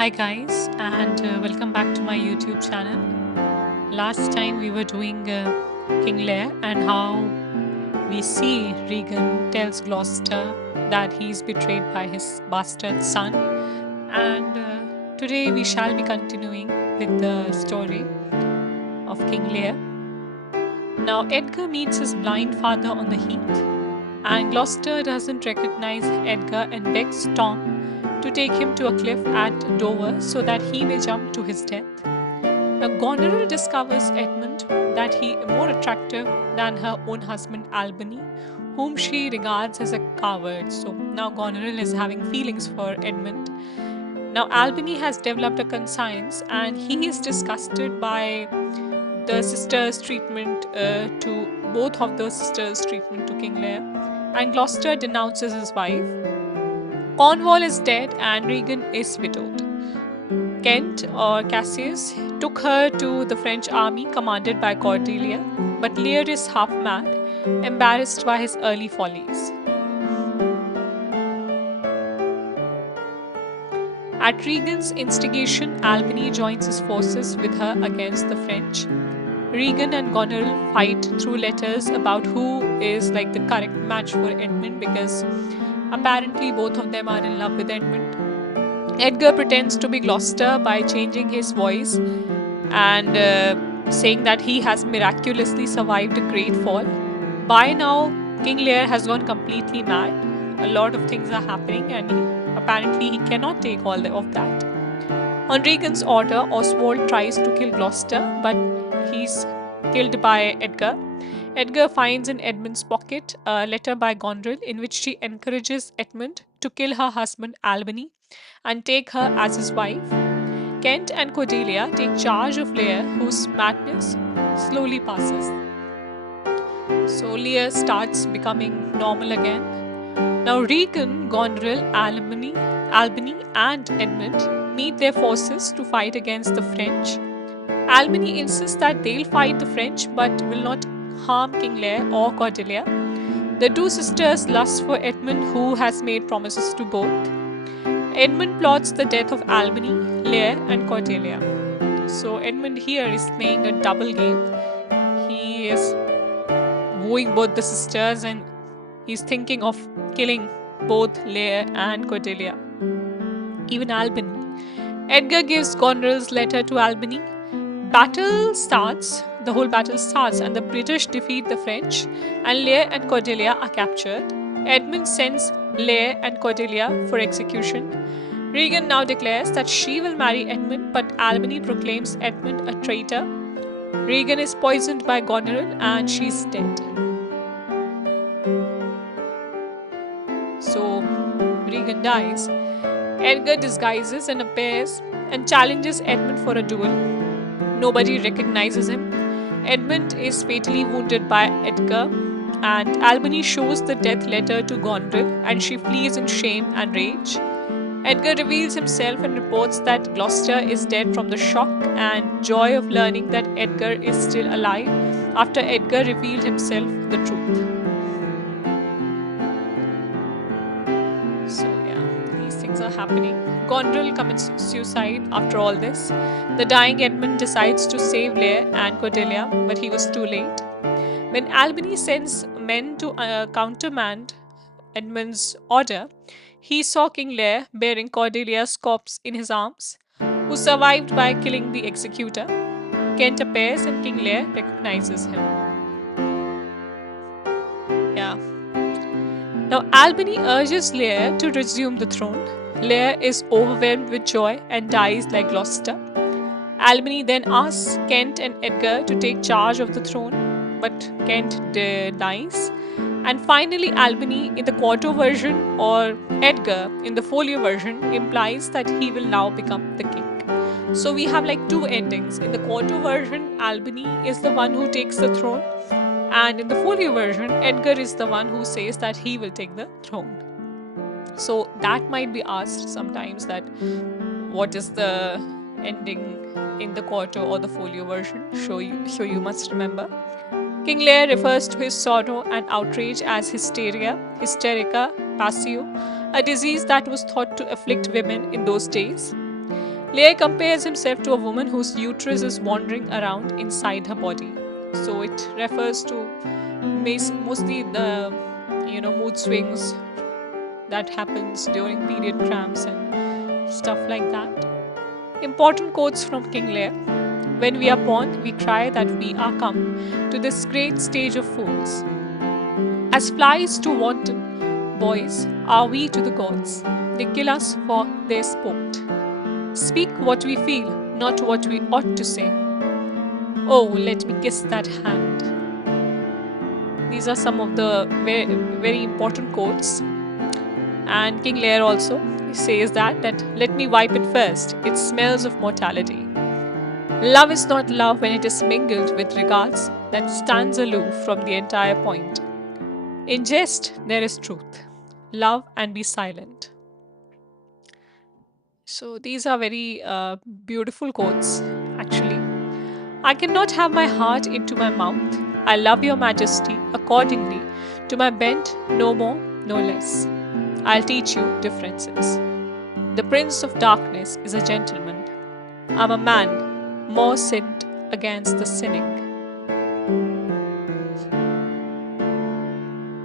Hi guys, and welcome back to my YouTube channel. Last time we were doing King Lear and how we see Regan tells Gloucester that he's betrayed by his bastard son, and today we shall be continuing with the story of King Lear. Now Edgar meets his blind father on the heath, and Gloucester doesn't recognize Edgar and begs Tom to take him to a cliff at Dover so that he may jump to his death. Now, Goneril discovers Edmund that he is more attractive than her own husband Albany, whom she regards as a coward. So now Goneril is having feelings for Edmund. Now Albany has developed a conscience and he is disgusted by the sisters' treatment to both of the sisters' treatment to King Lear, and Gloucester denounces his wife. Cornwall is dead and Regan is widowed. Kent or Cassius took her to the French army commanded by Cordelia, but Lear is half mad, embarrassed by his early follies. At Regan's instigation, Albany joins his forces with her against the French. Regan and Goneril fight through letters about who is like the correct match for Edmund because apparently both of them are in love with Edmund. Edgar pretends to be Gloucester by changing his voice and saying that he has miraculously survived a great fall. By now, King Lear has gone completely mad. A lot of things are happening, and apparently he cannot take all of that. On Regan's order, Oswald tries to kill Gloucester, but he's killed by Edgar. Edgar finds in Edmund's pocket a letter by Goneril in which she encourages Edmund to kill her husband Albany and take her as his wife. Kent and Cordelia take charge of Lear, whose madness slowly passes. So Lear starts becoming normal again. Now Regan, Goneril, Albany, and Edmund meet their forces to fight against the French. Albany insists that they'll fight the French but will not harm King Lear or Cordelia. The two sisters lust for Edmund, who has made promises to both. Edmund plots the death of Albany, Lear, and Cordelia. So Edmund here is playing a double game. He is wooing both the sisters and he's thinking of killing both Lear and Cordelia. Even Albany. Edgar gives Goneril's letter to Albany. The whole battle starts, and the British defeat the French, and Lear and Cordelia are captured. Edmund sends Lear and Cordelia for execution. Regan now declares that she will marry Edmund, but Albany proclaims Edmund a traitor. Regan is poisoned by Goneril and she's dead. So Regan dies. Edgar disguises and appears and challenges Edmund for a duel. Nobody recognizes him. Edmund is fatally wounded by Edgar, and Albany shows the death letter to Goneril, and she flees in shame and rage. Edgar reveals himself and reports that Gloucester is dead from the shock and joy of learning that Edgar is still alive after Edgar revealed himself the truth. So yeah, these things are happening. Goneril commits suicide after all this. The dying Edmund decides to save Lear and Cordelia, but he was too late. When Albany sends men to countermand Edmund's order, he saw King Lear bearing Cordelia's corpse in his arms, who survived by killing the executor. Kent appears and King Lear recognizes him. Yeah. Now Albany urges Lear to resume the throne. Lear is overwhelmed with joy and dies like Gloucester. Albany then asks Kent and Edgar to take charge of the throne, but Kent denies. And finally, Albany in the quarto version or Edgar in the folio version implies that he will now become the king. So we have like two endings. In the quarto version, Albany is the one who takes the throne, and in the folio version, Edgar is the one who says that he will take the throne. So that might be asked sometimes that what is the ending in the quarto or the folio version? So you must remember. King Lear refers to his sorrow and outrage as hysteria, hysterica, passio, a disease that was thought to afflict women in those days. Lear compares himself to a woman whose uterus is wandering around inside her body. So it refers to mostly the mood swings that happens during period cramps and stuff like that. Important quotes from King Lear. When we are born, we cry that we are come to this great stage of fools. As flies to wanton boys are we to the gods. They kill us for their sport. Speak what we feel, not what we ought to say. Oh, let me kiss that hand. These are some of the very, very important quotes. And King Lear also says that let me wipe it first. It smells of mortality. Love is not love when it is mingled with regards that stands aloof from the entire point. In jest, there is truth. Love and be silent. So these are very beautiful quotes, actually. I cannot have my heart into my mouth. I love your majesty accordingly to my bent, no more, no less. I'll teach you differences. The prince of darkness is a gentleman. I'm a man more sinned against the sinning.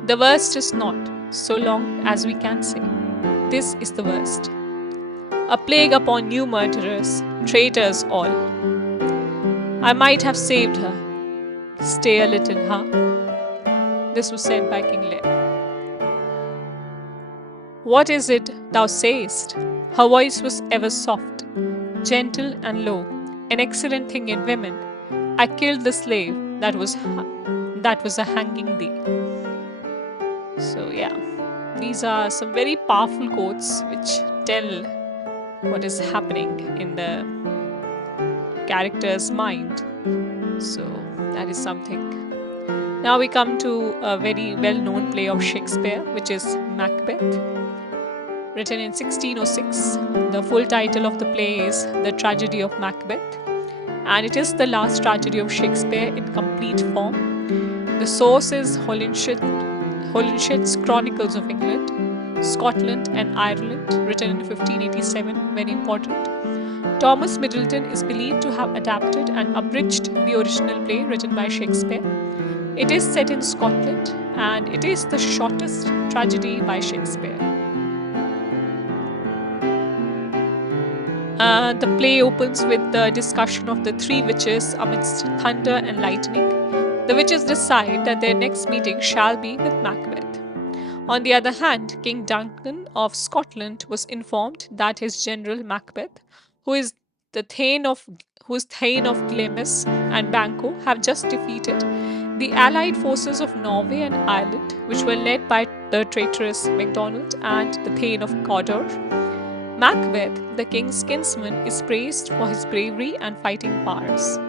The worst is not, so long as we can say. This is the worst. A plague upon you murderers, traitors all. I might have saved her. Stay a little, huh? This was said by King Lear. What is it thou sayest? Her voice was ever soft, gentle and low, an excellent thing in women. I killed the slave that was a hanging thee. So yeah, these are some very powerful quotes which tell what is happening in the character's mind. So that is something. Now we come to a very well-known play of Shakespeare, which is Macbeth, written in 1606. The full title of the play is The Tragedy of Macbeth, and it is the last tragedy of Shakespeare in complete form. The source is Holinshed's Chronicles of England, Scotland and Ireland, written in 1587, very important. Thomas Middleton is believed to have adapted and abridged the original play written by Shakespeare. It is set in Scotland and it is the shortest tragedy by Shakespeare. The play opens with the discussion of the three witches amidst thunder and lightning. The witches decide that their next meeting shall be with Macbeth. On the other hand, King Duncan of Scotland was informed that his general Macbeth, who is Thane of Glamis and Banquo, have just defeated the allied forces of Norway and Ireland, which were led by the traitorous MacDonald and the Thane of Cawdor. Macbeth, the king's kinsman, is praised for his bravery and fighting powers.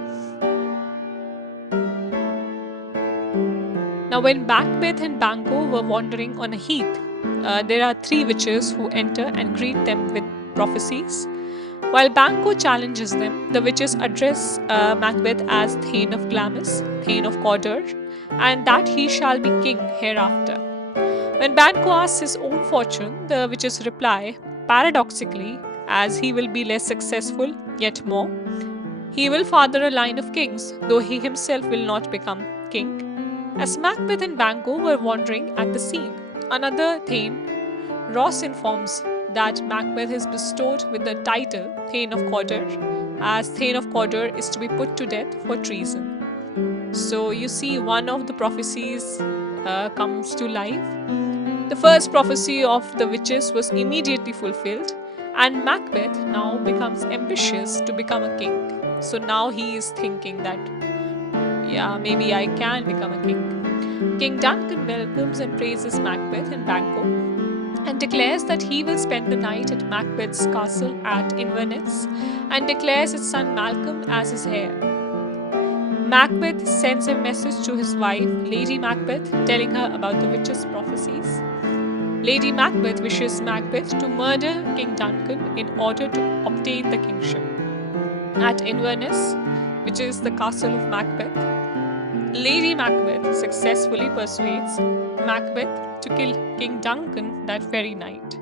Now, when Macbeth and Banquo were wandering on a heath, there are three witches who enter and greet them with prophecies. While Banquo challenges them, the witches address Macbeth as Thane of Glamis, Thane of Cawdor, and that he shall be king hereafter. When Banquo asks his own fortune, the witches reply, paradoxically, as he will be less successful, yet more. He will father a line of kings, though he himself will not become king. As Macbeth and Banquo were wandering at the scene, another Thane, Ross, informs that Macbeth is bestowed with the title Thane of Cawdor, as Thane of Cawdor is to be put to death for treason. So you see, one of the prophecies comes to life. The first prophecy of the witches was immediately fulfilled, and Macbeth now becomes ambitious to become a king. So now he is thinking that, yeah, maybe I can become a king. King Duncan welcomes and praises Macbeth and Banquo and declares that he will spend the night at Macbeth's castle at Inverness and declares his son Malcolm as his heir. Macbeth sends a message to his wife, Lady Macbeth, telling her about the witches' prophecies. Lady Macbeth wishes Macbeth to murder King Duncan in order to obtain the kingship. At Inverness, which is the castle of Macbeth, Lady Macbeth successfully persuades Macbeth to kill King Duncan that very night.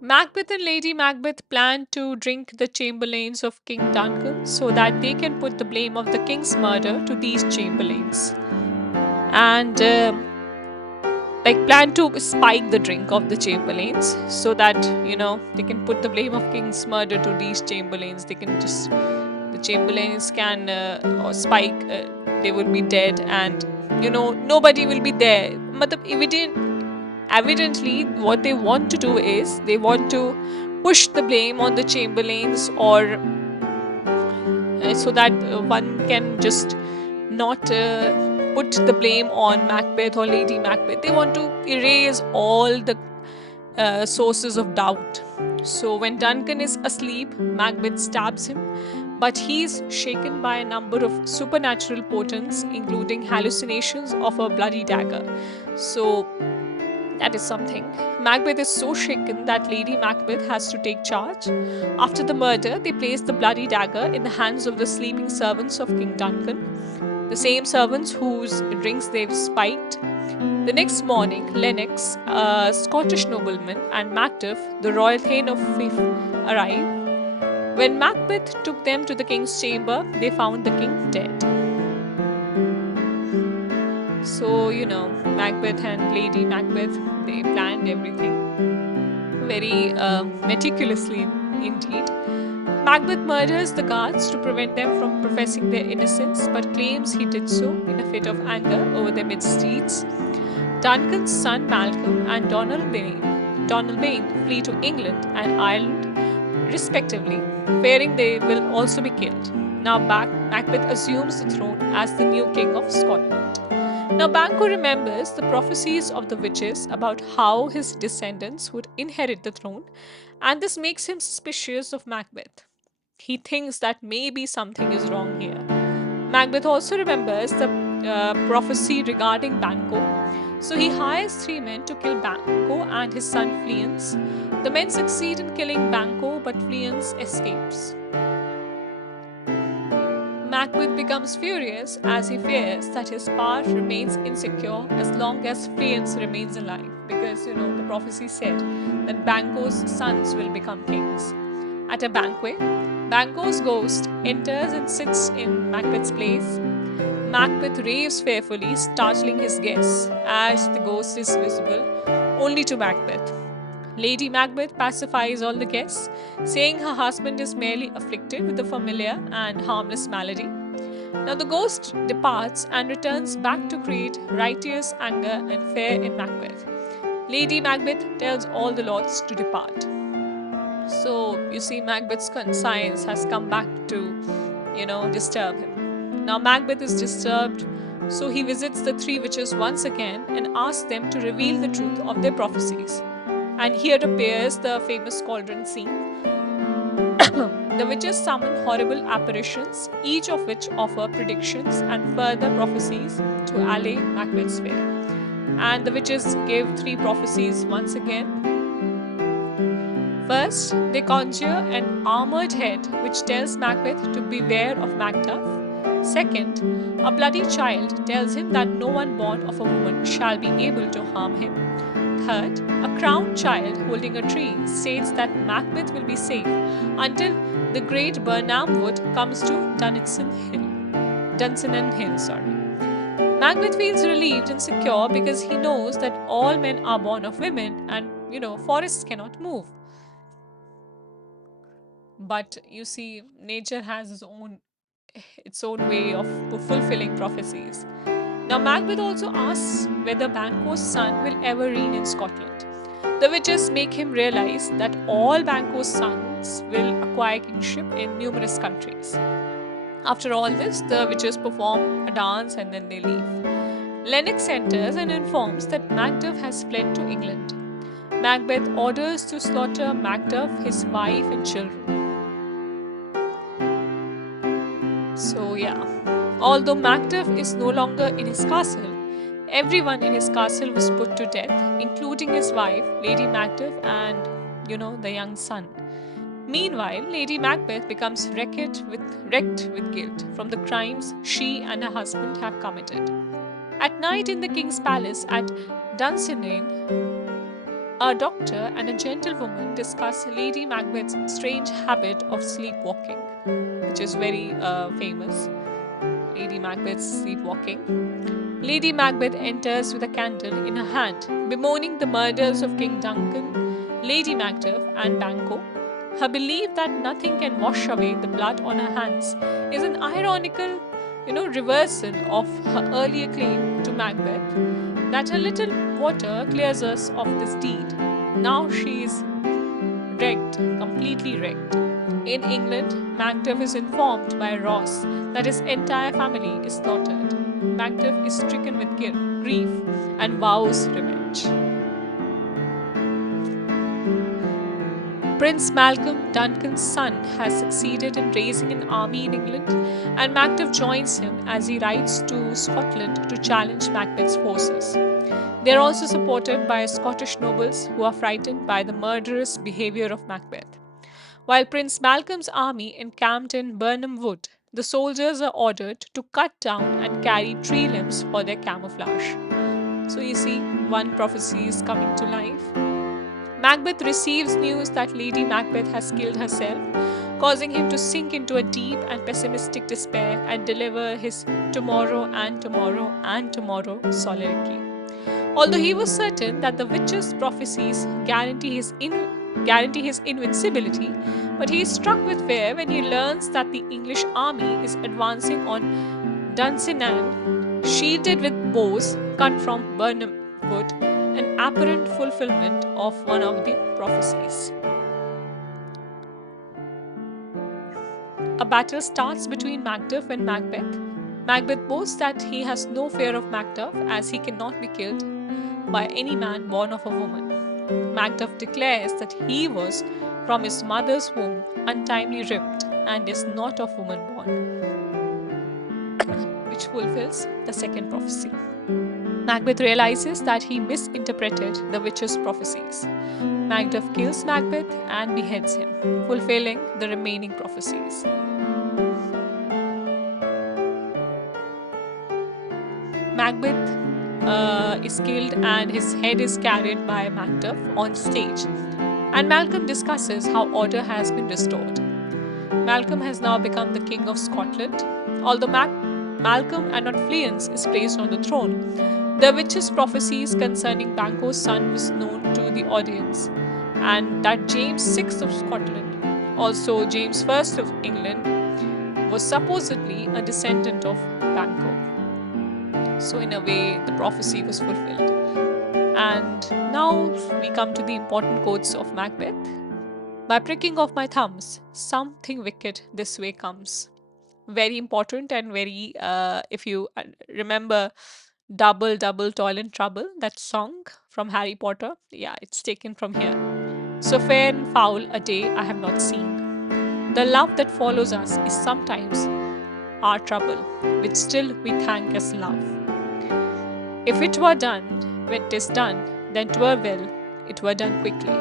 Macbeth and Lady Macbeth plan to drink the chamberlains of King Duncan so that they can put the blame of the king's murder to these chamberlains. And like plan to spike the drink of the chamberlains so that they can put the blame of king's murder to these chamberlains. They can just the chamberlains can or spike they will be dead, and nobody will be there. Matlab, evidently what they want to do is they want to push the blame on the chamberlains, or so that one can just not put the blame on Macbeth or Lady Macbeth. They want to erase all the sources of doubt. So when Duncan is asleep, Macbeth stabs him, but he's shaken by a number of supernatural portents, including hallucinations of a bloody dagger. So that is something. Macbeth is so shaken that Lady Macbeth has to take charge. After the murder, they place the bloody dagger in the hands of the sleeping servants of King Duncan, the same servants whose drinks they've spiked. The next morning, Lennox, a Scottish nobleman, and Macduff, the royal thane of Fife, arrive. When Macbeth took them to the king's chamber, they found the king dead. So, Macbeth and Lady Macbeth, they planned everything very meticulously indeed. Macbeth murders the guards to prevent them from professing their innocence, but claims he did so in a fit of anger over their misdeeds. Duncan's son Malcolm and Donald Bain flee to England and Ireland, respectively, fearing they will also be killed. Now, Macbeth assumes the throne as the new king of Scotland. Now, Banquo remembers the prophecies of the witches about how his descendants would inherit the throne, and this makes him suspicious of Macbeth. He thinks that maybe something is wrong here. Macbeth also remembers the prophecy regarding Banquo, so he hires 3 men to kill Banquo and his son Fleance. The men succeed in killing Banquo, but Fleance escapes. Macbeth becomes furious as he fears that his power remains insecure as long as Fleance remains alive, because the prophecy said that Banquo's sons will become kings. At a banquet, Banquo's ghost enters and sits in Macbeth's place. Macbeth raves fearfully, startling his guests, as the ghost is visible only to Macbeth. Lady Macbeth pacifies all the guests, saying her husband is merely afflicted with a familiar and harmless malady. Now the ghost departs and returns back to create righteous anger and fear in Macbeth. Lady Macbeth tells all the lords to depart. So you see, Macbeth's conscience has come back to, disturb him. Now Macbeth is disturbed, so he visits the 3 witches once again and asks them to reveal the truth of their prophecies. And here appears the famous cauldron scene. The witches summon horrible apparitions, each of which offer predictions and further prophecies to allay Macbeth's fear. And the witches give 3 prophecies once again. First, they conjure an armored head which tells Macbeth to beware of Macduff. Second, a bloody child tells him that no one born of a woman shall be able to harm him. Third, a crowned child holding a tree states that Macbeth will be safe until the great Burnham Wood comes to Dunsinane Hill. Macbeth feels relieved and secure because he knows that all men are born of women and forests cannot move. But you see, nature has its own way of fulfilling prophecies. Now, Macbeth also asks whether Banquo's son will ever reign in Scotland. The witches make him realize that all Banquo's sons will acquire kingship in numerous countries. After all this, the witches perform a dance and then they leave. Lennox enters and informs that Macduff has fled to England. Macbeth orders to slaughter Macduff, his wife, and children. So, yeah, although Macduff is no longer in his castle, everyone in his castle was put to death, including his wife, Lady Macduff, and the young son. Meanwhile, Lady Macbeth becomes wrecked with guilt from the crimes she and her husband have committed. At night in the king's palace at Dunsinane, A doctor and a gentlewoman discuss Lady Macbeth's strange habit of sleepwalking, which is very famous. Lady Macbeth's sleepwalking. Lady Macbeth enters with a candle in her hand, bemoaning the murders of King Duncan, Lady Macduff, and Banquo. Her belief that nothing can wash away the blood on her hands is an ironical, reversal of her earlier claim to Macbeth that a little water clears us of this deed. Now she is wrecked, completely wrecked. In England, Macduff is informed by Ross that his entire family is slaughtered. Macduff is stricken with grief and vows revenge. Prince Malcolm, Duncan's son, has succeeded in raising an army in England, and Macduff joins him as he rides to Scotland to challenge Macbeth's forces. They are also supported by Scottish nobles who are frightened by the murderous behavior of Macbeth. While Prince Malcolm's army encamped in Birnam Wood, the soldiers are ordered to cut down and carry tree limbs for their camouflage. So you see, one prophecy is coming to life. Macbeth receives news that Lady Macbeth has killed herself, causing him to sink into a deep and pessimistic despair and deliver his tomorrow and tomorrow and tomorrow soliloquy. Although he was certain that the witch's prophecies guarantee his invincibility, but he is struck with fear when he learns that the English army is advancing on Dunsinane, shielded with bows cut from Birnam Wood, an apparent fulfillment of one of the prophecies. A battle starts between Macduff and Macbeth. Macbeth boasts that he has no fear of Macduff as he cannot be killed by any man born of a woman. Macduff declares that he was from his mother's womb untimely ripped and is not of woman born, which fulfills the second prophecy. Macbeth realizes that he misinterpreted the witch's prophecies. Macduff kills Macbeth and beheads him, fulfilling the remaining prophecies. Macbeth is killed and his head is carried by Macduff on stage, and Malcolm discusses how order has been restored. Malcolm has now become the King of Scotland. Although Malcolm and not Fleance is placed on the throne, the witch's prophecies concerning Banquo's son was known to the audience, and that James VI of Scotland, also James I of England, was supposedly a descendant of Banquo. So, in a way, the prophecy was fulfilled. And now we come to the important quotes of Macbeth. By pricking of my thumbs, something wicked this way comes. Very important and very, if you remember Double, Double, Toil and Trouble, that song from Harry Potter, yeah, it's taken from here. So fair and foul a day I have not seen. The love that follows us is sometimes our trouble, which still we thank as love. If it were done when 'tis done, then 'twere well, it were done quickly.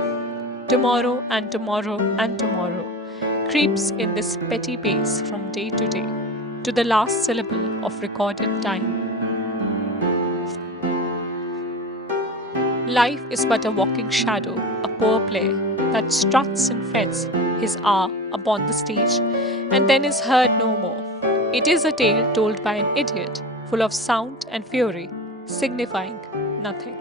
Tomorrow and tomorrow and tomorrow creeps in this petty pace from day to day, to the last syllable of recorded time. Life is but a walking shadow, a poor player that struts and frets his hour upon the stage, and then is heard no more. It is a tale told by an idiot, full of sound and fury, signifying nothing.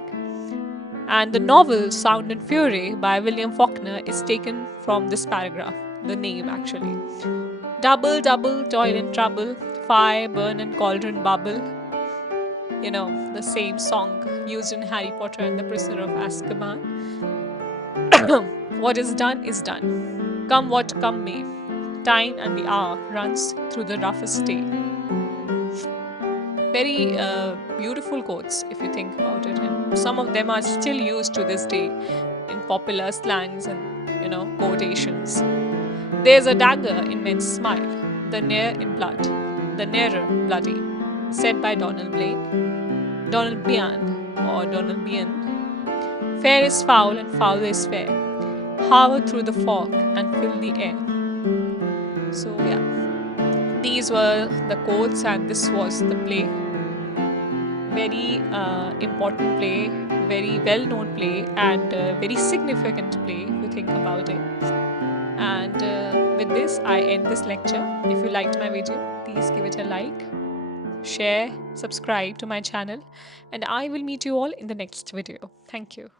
And the novel Sound and Fury by William Faulkner is taken from this paragraph, the name actually. Double, double, toil and trouble, fire, burn and cauldron bubble. You know, the same song used in Harry Potter and the Prisoner of Azkaban. What is done, come what come may. Time and the hour runs through the roughest day. Very beautiful quotes if you think about it, and some of them are still used to this day in popular slangs and quotations. There's a dagger in men's smile, the near in blood, the nearer bloody, said by Donald Bian or Donald Bian. Fair is foul and foul is fair, hover through the fog and fill the air. So yeah, these were the quotes and this was the play. Very important play very well known play and very significant play if you think about it. And with this, I end this lecture. If you liked my video, please give it a like, share, subscribe to my channel, and I will meet you all in the next video. Thank you.